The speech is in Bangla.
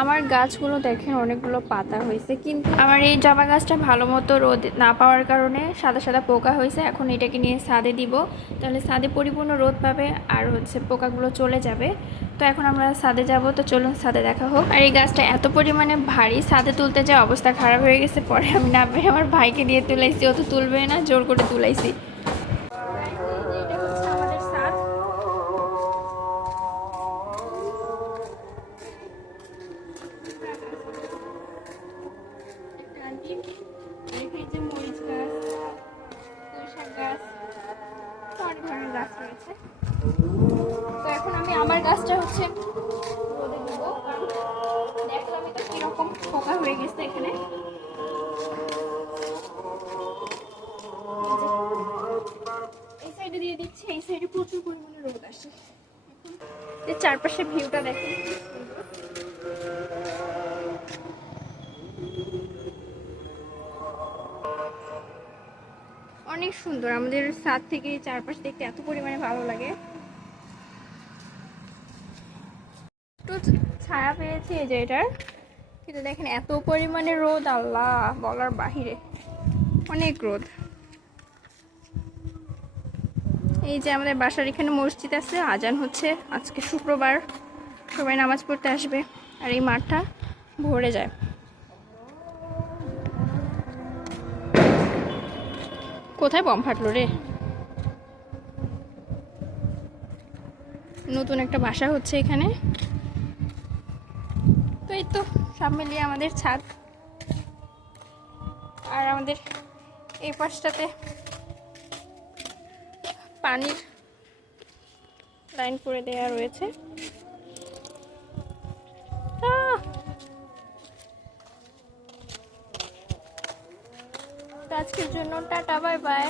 আমার গাছগুলো দেখেন অনেকগুলো পাতা হয়েছে, কিন্তু আমার এই জবা গাছটা ভালো মতো রোদ না পাওয়ার কারণে সাদা সাদা পোকা হয়েছে। এখন এটাকে নিয়ে ছাদে দিব, তাহলে ছাদে পরিপূর্ণ রোদ পাবে আর হচ্ছে পোকাগুলো চলে যাবে। তো এখন আমরা ছাদে যাব, তো চলুন ছাদে দেখা হোক। আর এই গাছটা এত পরিমাণে ভারী, ছাদে তুলতে যে অবস্থা খারাপ হয়ে গেছে, পরে আমি না পেরে আমার ভাইকে দিয়ে তুলাইছি। ও তো তুলবে না, জোর করে তুলাইছি। এটা হচ্ছে আমাদের ছাদ। এই যে মরিচ গাছ, পুঁইশাক গাছ, অনেক ধরনের গাছ রয়েছে। তো এখন আমি আমার গাছটা হচ্ছে রোদে দেবো, কারণ দেখলাম এটা কিরকম পোকা হয়ে গেছে এখানে। এই সাইডে দিয়ে দিচ্ছি, এই সাইডে প্রচুর পরিমাণে রোদ আসে। এখন চারপাশে ভিউটা দেখেন কি সুন্দর। অনেক সুন্দর, আমাদের ছাদ থেকে চারপাশ দেখতে এত পরিমাণে ভালো লাগে। একটু ছায়া পেয়েছি এই যে এটার, কিন্তু দেখেন এত পরিমাণে রোদ, আল্লাহ বলার বাহিরে, অনেক রোদ। এই যে আমাদের বাসার এখানে মসজিদ আছে, আজান হচ্ছে, আজকে শুক্রবার, সবাই নামাজ পড়তে আসবে। আর এই মাঠটা ভরে যায়। কোথায় বম ফাটলো রে? নতুন একটা বাসা হচ্ছে এখানে। তো এই তো সব মিলিয়ে আমাদের ছাদ। আর আমাদের এই পাশটাতে পানির লাইন করে দেওয়া রয়েছে। তো আজকের জন্য টাটা, বাই বাই।